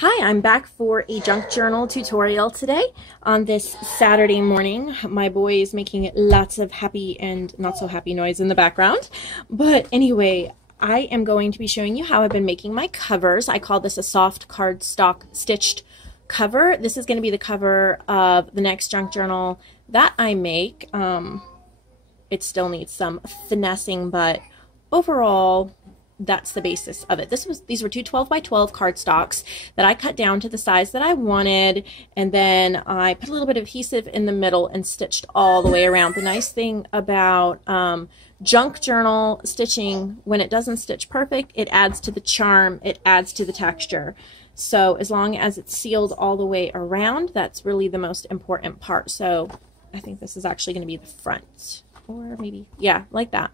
Hi, I'm back for a junk journal tutorial today on this Saturday morning. My boy is making lots of happy and not so happy noise in the background. But anyway, I am going to be showing you how I've been making my covers. I call this a soft cardstock stitched cover. This is going to be the cover of the next junk journal that I make. It still needs some finessing, but overall, that's the basis of it. These were two 12 by 12 cardstocks that I cut down to the size that I wanted, and then I put a little bit of adhesive in the middle and stitched all the way around. The nice thing about junk journal stitching, when it doesn't stitch perfect, it adds to the charm, it adds to the texture. So as long as it's sealed all the way around, that's really the most important part. So I think this is actually going to be the front, or maybe, yeah, like that.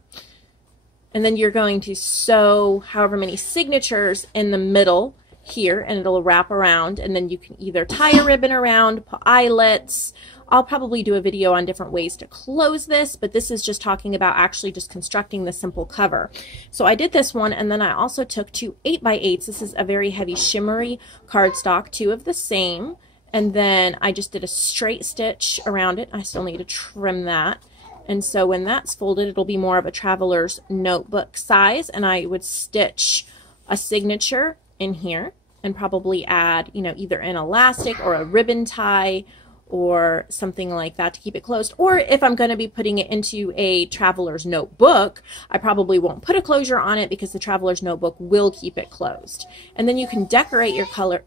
And then you're going to sew however many signatures in the middle here, and it'll wrap around, and then you can either tie a ribbon around, put eyelets. I'll probably do a video on different ways to close this, but this is just talking about actually just constructing the simple cover. So I did this one, and then I also took two 8x8s. This is a very heavy shimmery cardstock, two of the same, and then I just did a straight stitch around it. I still need to trim that. And so when that's folded, it'll be more of a traveler's notebook size, and I would stitch a signature in here and probably add, you know, either an elastic or a ribbon tie or something like that to keep it closed. Or if I'm going to be putting it into a traveler's notebook, I probably won't put a closure on it because the traveler's notebook will keep it closed. And then you can decorate your cover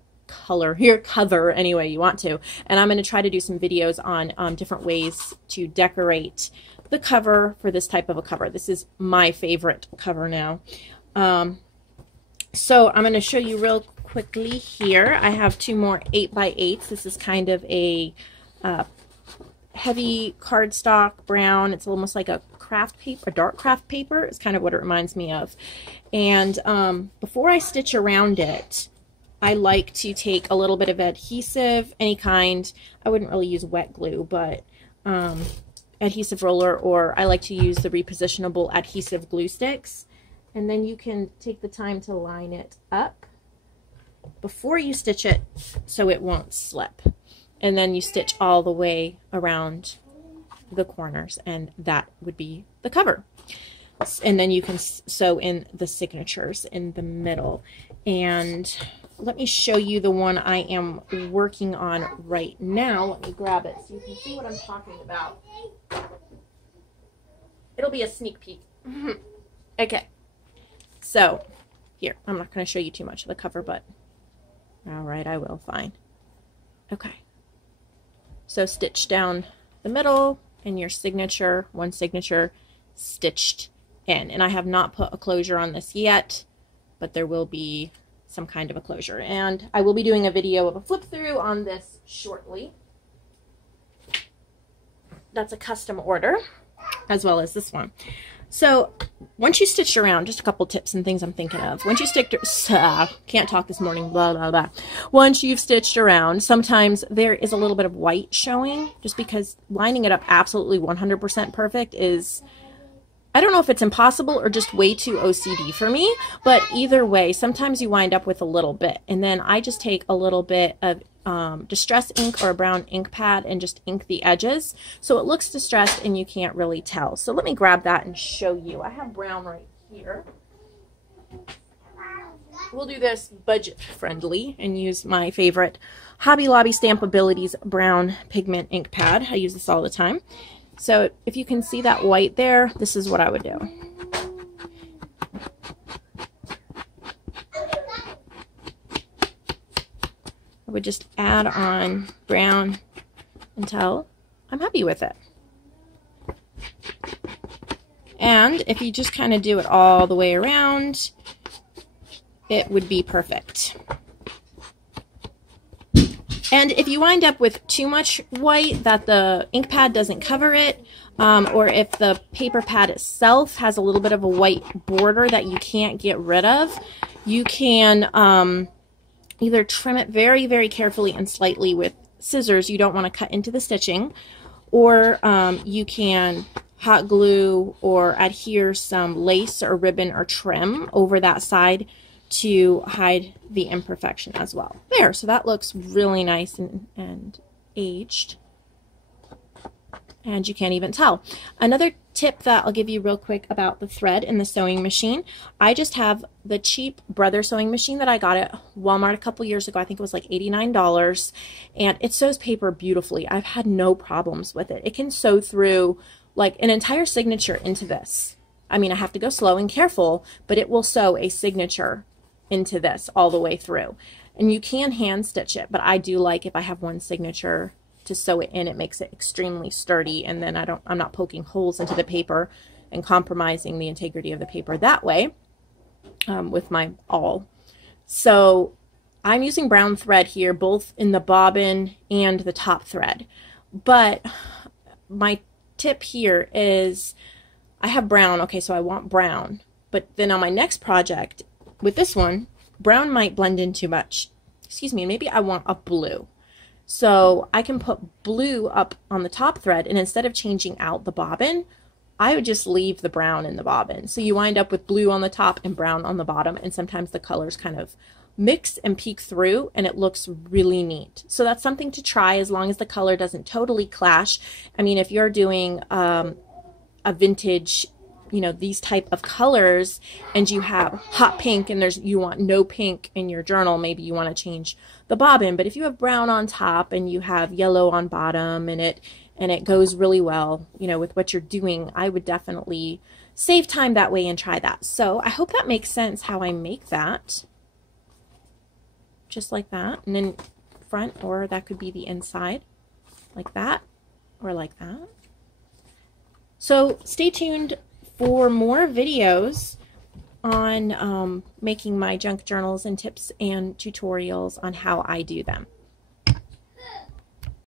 any way you want to, and I'm going to try to do some videos on different ways to decorate the cover for this type of a cover. This is my favorite cover now. So I'm going to show you real quickly here. I have two more 8x8s. This is kind of a heavy cardstock brown. It's almost like a craft paper, a dark craft paper. It's kind of what it reminds me of. And before I stitch around it, I like to take a little bit of adhesive, any kind. I wouldn't really use wet glue, but adhesive roller, or I like to use the repositionable adhesive glue sticks. And then you can take the time to line it up before you stitch it so it won't slip. And then you stitch all the way around the corners, and that would be the cover. And then you can sew in the signatures in the middle. And let me show you the one I am working on right now. Let me grab it so you can see what I'm talking about. It'll be a sneak peek. Okay. So, here. I'm not going to show you too much of the cover, but alright, I will. Fine. Okay. So, stitch down the middle, and your signature, one signature, stitched in. And I have not put a closure on this yet, but there will be some kind of a closure, and I will be doing a video of a flip through on this shortly. That's a custom order, as well as this one. So once you stitch around, just a couple tips and things I'm thinking of. Once you can't talk this morning, blah blah blah. Once you've stitched around, sometimes there is a little bit of white showing, just because lining it up absolutely 100% perfect is, I don't know if it's impossible or just way too OCD for me, but either way, sometimes you wind up with a little bit. And then I just take a little bit of distress ink or a brown ink pad and just ink the edges so it looks distressed and you can't really tell. So let me grab that and show you. I have brown right here. We'll do this budget friendly and use my favorite Hobby Lobby Stampabilities brown pigment ink pad. I use this all the time. So if you can see that white there, this is what I would do. I would just add on brown until I'm happy with it. And if you just kind of do it all the way around, it would be perfect. And if you wind up with too much white that the ink pad doesn't cover it, or if the paper pad itself has a little bit of a white border that you can't get rid of, you can either trim it very, very carefully and slightly with scissors. You don't want to cut into the stitching, or you can hot glue or adhere some lace or ribbon or trim over that side to hide the imperfection as well. There, so that looks really nice and aged. And you can't even tell. Another tip that I'll give you real quick about the thread in the sewing machine, I just have the cheap Brother sewing machine that I got at Walmart a couple years ago. I think it was like $89, and it sews paper beautifully. I've had no problems with it. It can sew through like an entire signature into this. I mean, I have to go slow and careful, but it will sew a signature into this all the way through. And you can hand stitch it, but I do like if I have one signature to sew it in, it makes it extremely sturdy, and then I'm not poking holes into the paper and compromising the integrity of the paper that way with my awl. So I'm using brown thread here, both in the bobbin and the top thread. But my tip here is I have brown, okay, so I want brown, but then on my next project with this one, brown might blend in too much. Excuse me, maybe I want a blue. So I can put blue up on the top thread, and instead of changing out the bobbin, I would just leave the brown in the bobbin. So you wind up with blue on the top and brown on the bottom, and sometimes the colors kind of mix and peek through, and it looks really neat. So that's something to try as long as the color doesn't totally clash. I mean, if you're doing a vintage, you know, these type of colors, and you have hot pink and you want no pink in your journal, maybe you want to change the bobbin. But if you have brown on top and you have yellow on bottom, and it goes really well, you know, with what you're doing, I would definitely save time that way and try that. So I hope that makes sense how I make that. Just like that, and then front, or that could be the inside, like that, or like that. So stay tuned for more videos on making my junk journals and tips and tutorials on how I do them.